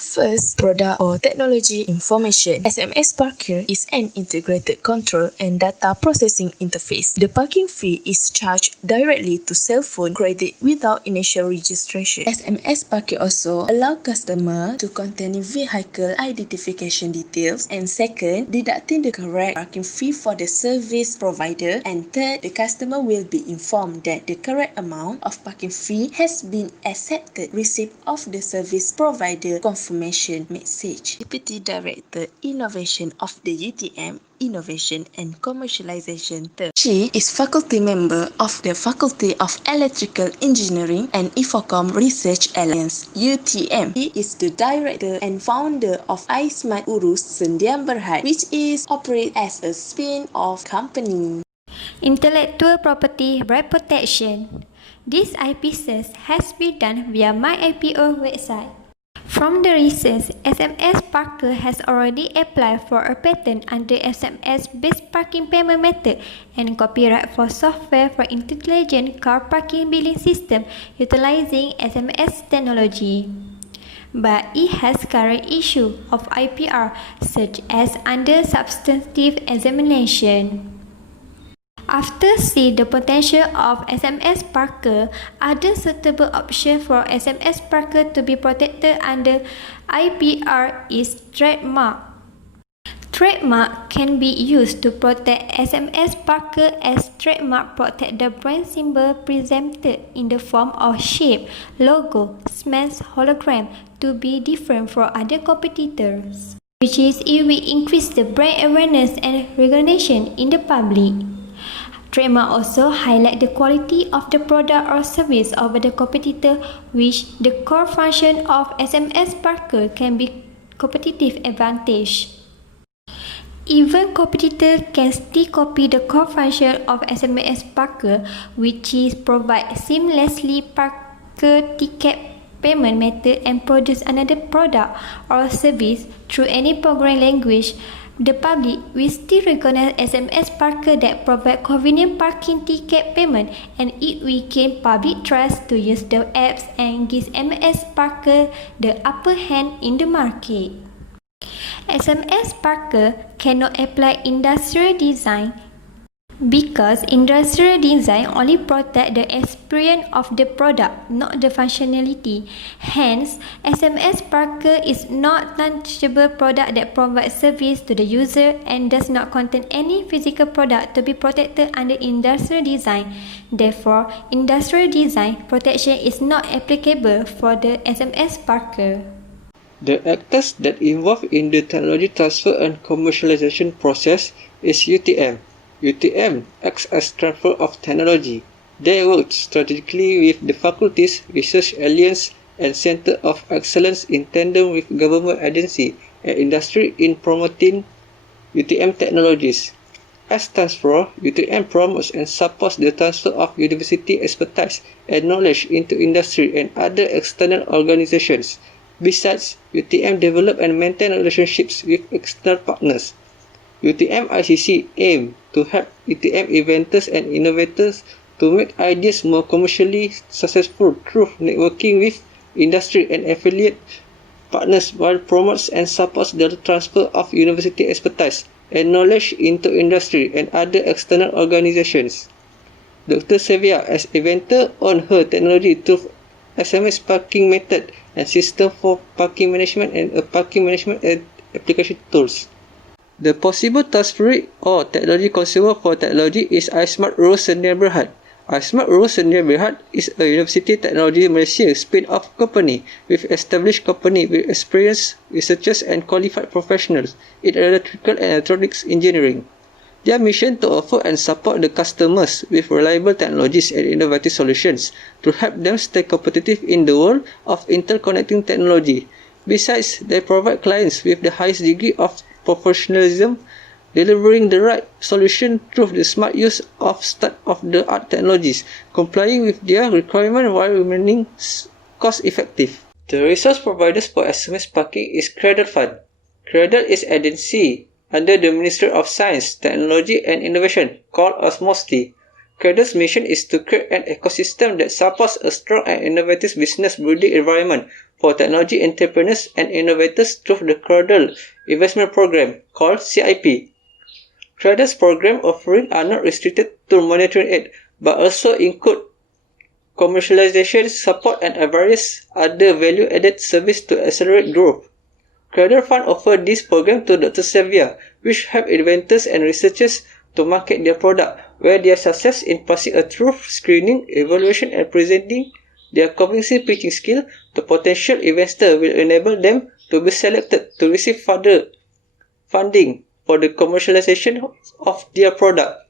First, product or technology information. SMS Parkir is an integrated control and data processing interface. The parking fee is charged directly to cell phone credit without initial registration. SMS Parkir also allow customer to contain vehicle identification details, and second, deducting the correct parking fee for the service provider, and third, the customer will be informed that the correct amount of parking fee has been accepted. Receipt of the service provider confirmation message. Deputy Director Innovation of the UTM, Innovation and Commercialization. She is faculty member of the Faculty of Electrical Engineering and Infocom Research Alliance, UTM. He is the director and founder of iSmart Urus Sendian Berhad, which is operated as a spin-off company. Intellectual property right protection. This IP search has been done via My IPO website. From the research, SMS Parkir has already applied for a patent under SMS-based parking payment method and copyright for software for intelligent car parking billing system utilizing SMS technology. But it has current issue of IPR such as under substantive examination. After see the potential of SMS Parkir, other suitable option for SMS Parkir to be protected under IPR is trademark. Trademark can be used to protect SMS Parkir as trademark protect the brand symbol presented in the form of shape, logo, smash, hologram to be different from other competitors, which is it will increase the brand awareness and recognition in the public. Trademark also highlight the quality of the product or service over the competitor, which the core function of SMS Parkir can be competitive advantage. Even competitor can still copy the core function of SMS Parkir, which is provide seamlessly Parkir ticket payment method and produce another product or service through any program language. The public will still recognize SMS Parkir that provide convenient parking ticket payment, and it will gain public trust to use the apps and gives SMS Parkir the upper hand in the market. SMS Parkir cannot apply industrial design because industrial design only protect the experience of the product, not the functionality. Hence, SMS Parkir is not tangible product that provides service to the user and does not contain any physical product to be protected under industrial design. Therefore, industrial design protection is not applicable for the SMS Parkir. The actors that involved in the technology transfer and commercialization process is UTM. UTM acts as transfer of technology. They work strategically with the faculties, research alliance, and center of excellence in tandem with government agency and industry in promoting UTM technologies. As TRANSFEROR, UTM promotes and supports the transfer of university expertise and knowledge into industry and other external organizations. Besides, UTM develop and maintain relationships with external partners. UTM ICC aim to help UTM inventors and innovators to make ideas more commercially successful through networking with industry and affiliate partners while promotes and supports the transfer of university expertise and knowledge into industry and other external organizations. Dr. Sevilla, as inventor on her technology through SMS parking method and system for parking management and a parking management application tools. The possible TRANSFEREE or technology consumer for technology is iSmart Urus Sendian Berhad. iSmart Urus Sendian Berhad is a University Technology Malaysia spin-off company with established company with experienced researchers and qualified professionals in electrical and electronics engineering. Their mission to offer and support the customers with reliable technologies and innovative solutions to help them stay competitive in the world of interconnecting technology. Besides, they provide clients with the highest degree of professionalism, delivering the right solution through the smart use of state-of-the-art technologies, complying with their requirements while remaining cost-effective. The resource providers for SMS parking is Cradle Fund. Cradle is agency under the Ministry of Science, Technology and Innovation called OSMOSTI. Cradle's mission is to create an ecosystem that supports a strong and innovative business building environment for technology entrepreneurs and innovators through the Cradle Investment Program, called CIP. Cradle's program offerings are not restricted to monetary aid, but also include commercialization support and various other value-added services to accelerate growth. Cradle Fund offers this program to Dr. Xavier, which help inventors and researchers to market their product, where their success in passing a truth screening, evaluation, and presenting their convincing pitching skill to potential investors will enable them to be selected to receive further funding for the commercialization of their product.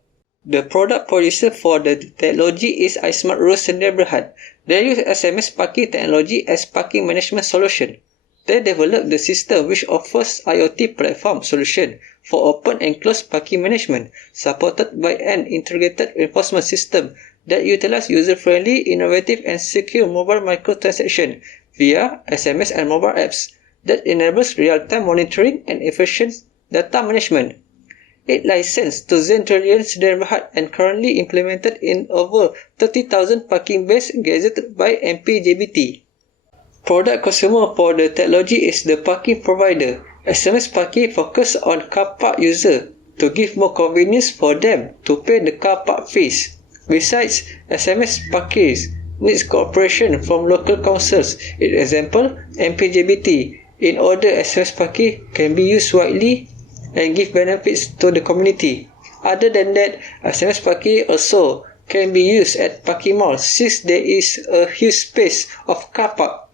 The product producer for the technology is iSmart Urus Sdn Bhd. They use SMS parking technology as parking management solution. They developed the system which offers IoT platform solution for open and closed parking management, supported by an integrated enforcement system that utilizes user-friendly, innovative, and secure mobile microtransaction via SMS and mobile apps that enables real-time monitoring and efficient data management. It licensed to Zentralian Sdn Bhd and currently implemented in over 30,000 parking bays gazetted by MPJBT. Product consumer for the technology is the parking provider. SMS Parkir focus on car park user to give more convenience for them to pay the car park fees. Besides, SMS Parkir needs cooperation from local councils, in example, MPJBT, in order SMS Parkir can be used widely and give benefits to the community. Other than that, SMS Parkir also can be used at parking malls since there is a huge space of car park.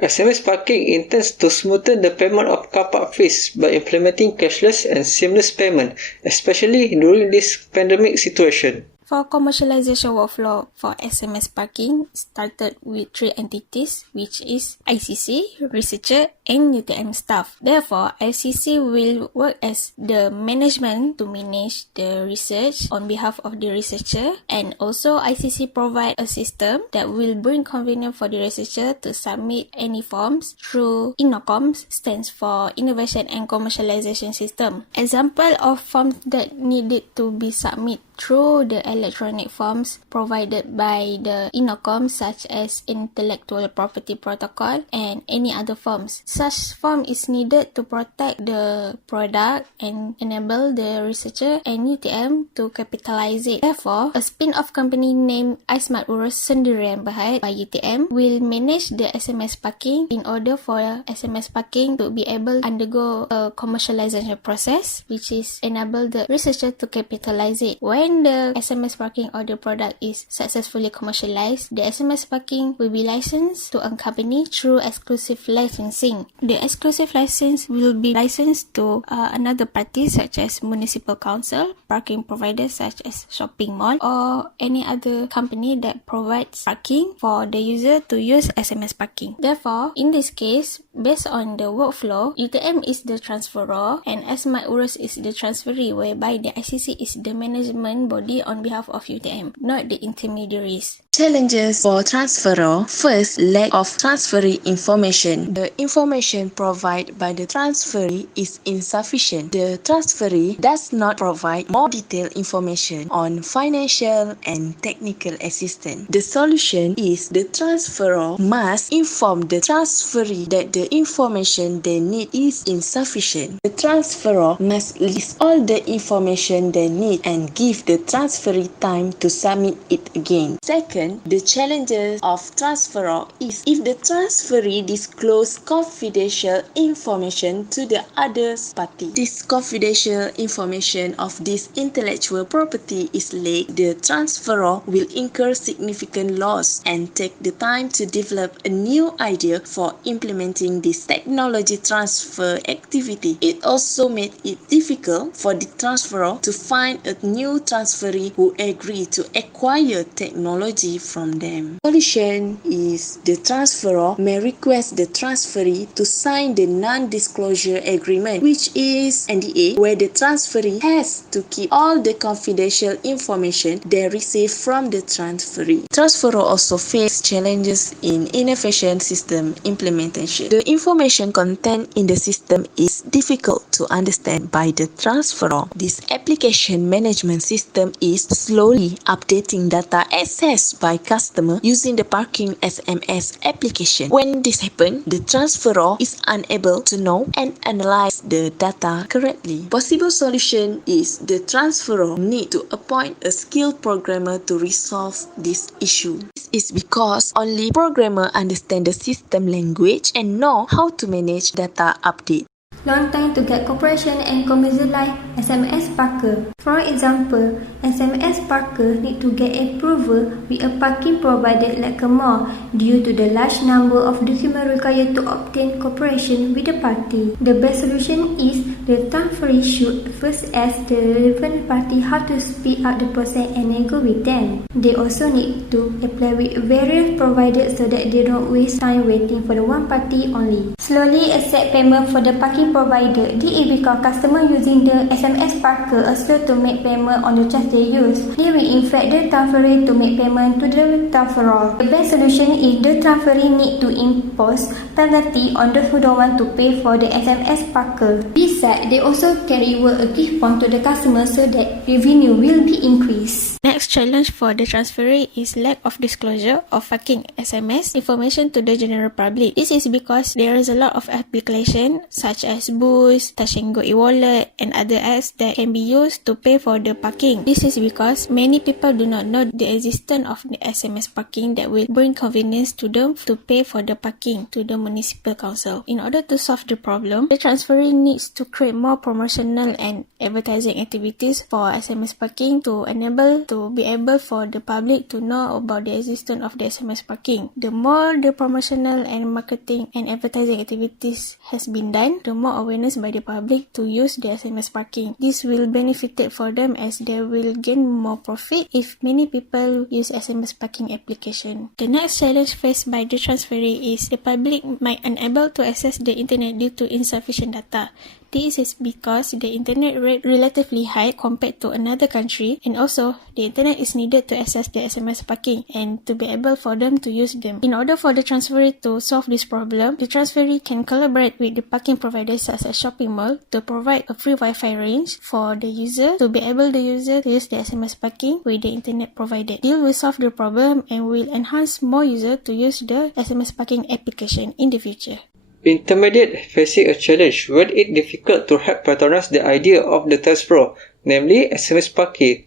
SMS Parking intends to smoothen the payment of car park fees by implementing cashless and seamless payment, especially during this pandemic situation. For commercialization workflow for SMS parking started with 3 entities, which is ICC, researcher, and UTM staff. Therefore, ICC will work as the management to manage the research on behalf of the researcher, and also ICC provide a system that will bring convenience for the researcher to submit any forms through INNOCOMS, stands for Innovation and Commercialization System. Example of forms that needed to be submitted through the electronic forms provided by the INNOCOMS, such as Intellectual Property Protocol and any other forms. Such form is needed to protect the product and enable the researcher and UTM to capitalize it. Therefore, a spin-off company named iSmart Urus Sdn Bhd by UTM will manage the SMS parking in order for SMS parking to be able to undergo a commercialization process, which is enable the researcher to capitalize it. When the SMS parking or the product is successfully commercialized, the SMS parking will be licensed to a company through exclusive licensing. The exclusive license will be licensed to another party such as municipal council, parking providers such as shopping mall, or any other company that provides parking for the user to use SMS parking. Therefore, in this case, based on the workflow, UTM is the transferor and iSmart Urus is the transferee, whereby the ICC is the management body on behalf of UTM, not the intermediaries. Challenges for transferor. First, lack of transferee information. The information provided by the transferee is insufficient. The transferee does not provide more detailed information on financial and technical assistance. The solution is the transferor must inform the transferee that the information they need is insufficient. The transferor must list all the information they need and give the transferee time to submit it again. Second, the challenges of transferor is if the transferee disclose confidential information to the other party. This confidential information of this intellectual property is leaked, the transferor will incur significant loss and take the time to develop a new idea for implementing this technology transfer activity. It also made it difficult for the transferor to find a new transferee who agree to acquire technology from them. Solution is the transferor may request the transferee to sign the non-disclosure agreement, which is NDA, where the transferee has to keep all the confidential information they receive from the transferee. Transferor also face challenges in inefficient system implementation. The The information contained in the system is difficult to understand by the transferor. This application management system is slowly updating data accessed by customer using the parking SMS application. When this happens, the transferor is unable to know and analyze the data correctly. Possible solution is the transferor need to appoint a skilled programmer to resolve this issue. This is because only programmer understand the system language and know how to manage data update. Long time to get cooperation and commercialize SMS Parkir. For example, SMS Parkir need to get approval with a parking provider like a mall due to the large number of documents required to obtain cooperation with the party. The best solution is the TRANSFEREE should first ask the relevant party how to speed up the process and nego with them. They also need to apply with various providers so that they don't waste time waiting for the one party only. Slowly accept payment for the parking provider. This is because customer using the SMS Parkir are slow to make payment on the charge they use. They will infect the TRANSFEREE to make payment to the transferor. The best solution is the TRANSFEREE need to impose penalty on those who don't want to pay for the SMS Parkir. Besides, they also can reward a gift point to the customer so that revenue will be increased. Next challenge for the TRANSFEREE is lack of disclosure of parking SMS information to the general public. This is because there is a lot of applications such as Boost, Touch 'n Go e-wallet and other apps that can be used to pay for the parking. This is because many people do not know the existence of the SMS parking that will bring convenience to them to pay for the parking to the municipal council. In order to solve the problem, the TRANSFEREE needs to create more promotional and advertising activities for SMS parking to enable to be able for the public to know about the existence of the SMS parking. The more the promotional and marketing and advertising activities has been done, the more awareness by the public to use the SMS parking. This will benefit for them as they will gain more profit if many people use SMS parking application. The next challenge faced by the TRANSFEREE is the public might unable to access the internet due to insufficient data. This is because the internet rate relatively high compared to another country, and also the internet is needed to access the SMS parking and to be able for them to use them. In order for the TRANSFEREE to solve this problem, the TRANSFEREE can collaborate with the parking providers such as shopping mall to provide a free Wi-Fi range for the user to be able the user to use the SMS parking with the internet provided. This will solve the problem and will enhance more users to use the SMS parking application in the future. Intermediate facing a challenge when it difficult to help patronize the idea of the TRANSFEROR, namely SMS Parkir.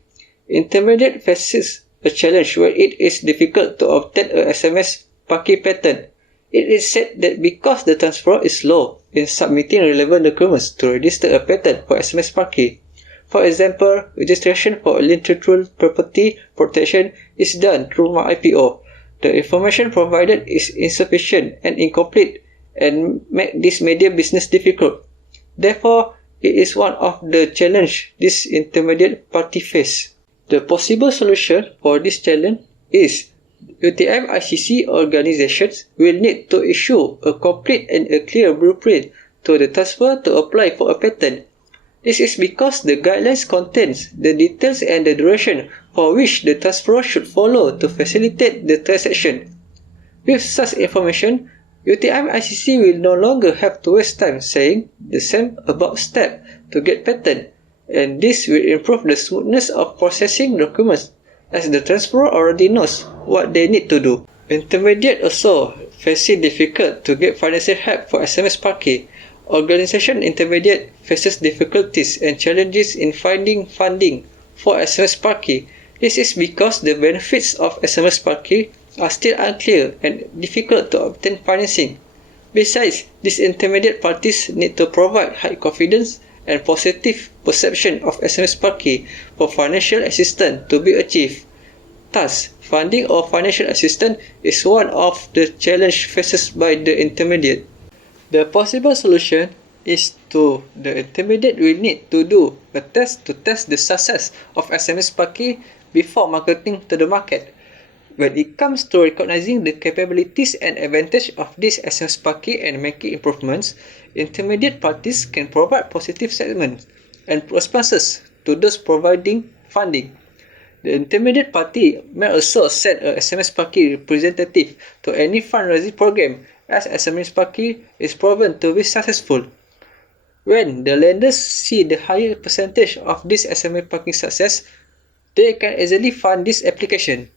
Intermediate faces a challenge when it is difficult to obtain a SMS Parkir patent. It is said that because the TRANSFEROR is slow in submitting relevant documents to register a patent for SMS Parkir. For example, registration for intellectual property protection is done through my IPO. The information provided is insufficient and incomplete and make this media business difficult. Therefore, it is one of the challenge this intermediate party face. The possible solution for this challenge is UTM ICC organizations will need to issue a complete and a clear blueprint to the transfer to apply for a patent. This is because the guidelines contains the details and the duration for which the transferor should follow to facilitate the transaction. With such information, UTM ICC will no longer have to waste time saying the same about step to get patent, and this will improve the smoothness of processing documents as the transferor already knows what they need to do. Intermediate also facing difficult to get financial help for SMS Parkir. Organization intermediate faces difficulties and challenges in finding funding for SMS Parkir. This is because the benefits of SMS Parkir are still unclear and difficult to obtain financing. Besides, these intermediate parties need to provide high confidence and positive perception of SMS Parkir for financial assistance to be achieved. Thus, funding or financial assistance is one of the challenges faced by the intermediate. The possible solution is the intermediate will need to do a test to test the success of SMS Parkir before marketing to the market. When it comes to recognizing the capabilities and advantage of this SMS Parkir and making improvements, intermediate parties can provide positive statements and responses to those providing funding. The intermediate party may also send a SMS Parkir representative to any fundraising program as SMS Parkir is proven to be successful. When the lenders see the higher percentage of this SMS parking success, they can easily fund this application.